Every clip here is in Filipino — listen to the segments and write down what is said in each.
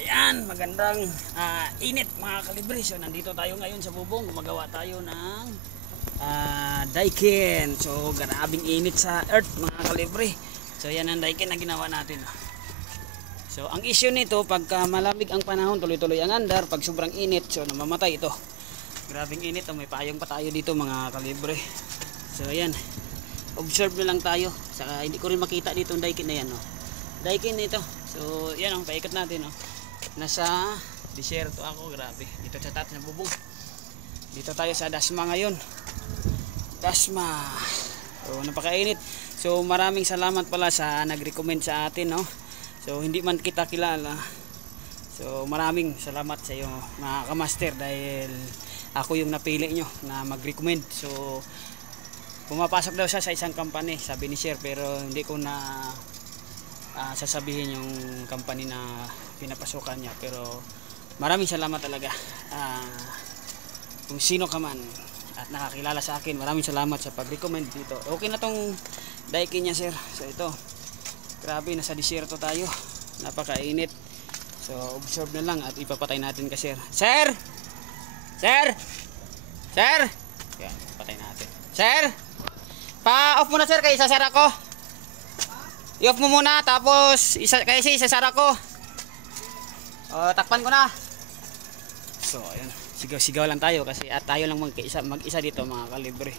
Ayan, magandang init mga kalibre. So nandito tayo ngayon sa bubong. Gumagawa tayo ng daikin. So grabing init sa earth mga kalibre. So yan ang daikin na ginawa natin. So ang issue nito, pagka malamig ang panahon, tuloy-tuloy ang andar. Pag sobrang init, so namamatay ito. Grabing init. May payong pa tayo dito mga kalibre. So ayan, observe na lang tayo. Saka hindi ko rin makita dito ang daikin na yan. Daikin nito. So yan ang paikot natin. Nasa disyerto ako, grabe. Dito sa taas na bubong. Dito tayo sa Dasma ngayon. Dasma. So napakainit. So maraming salamat pala sa nag-recommend sa atin, no. So hindi man kita kilala. So maraming salamat sa iyo mga kamaster, dahil ako yung napili nyo na mag-recommend. So pumapasok daw siya sa isang company, sabi ni Sir, pero hindi ko na sasabihin yung company na pinapasukan niya. Pero maraming salamat talaga, kung sino ka man at nakakilala sa akin. Maraming salamat sa pag-recommend dito. Okay na tong daikin niya, Sir. So ito, grabe, nasa disyerto tayo, napakainit. So observe na lang at ipapatay natin ka, Sir. Sir! Sir! Sir! Yan, patay natin. Sir! Pa-off mo na, Sir, kaya isasara ko. I-off mo muna, tapos kasi isasara ko. Takpan ko na. So ayun, sigaw-sigaw lang tayo kasi at tayo lang mag-isa dito mga kalibre.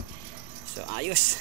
So ayos.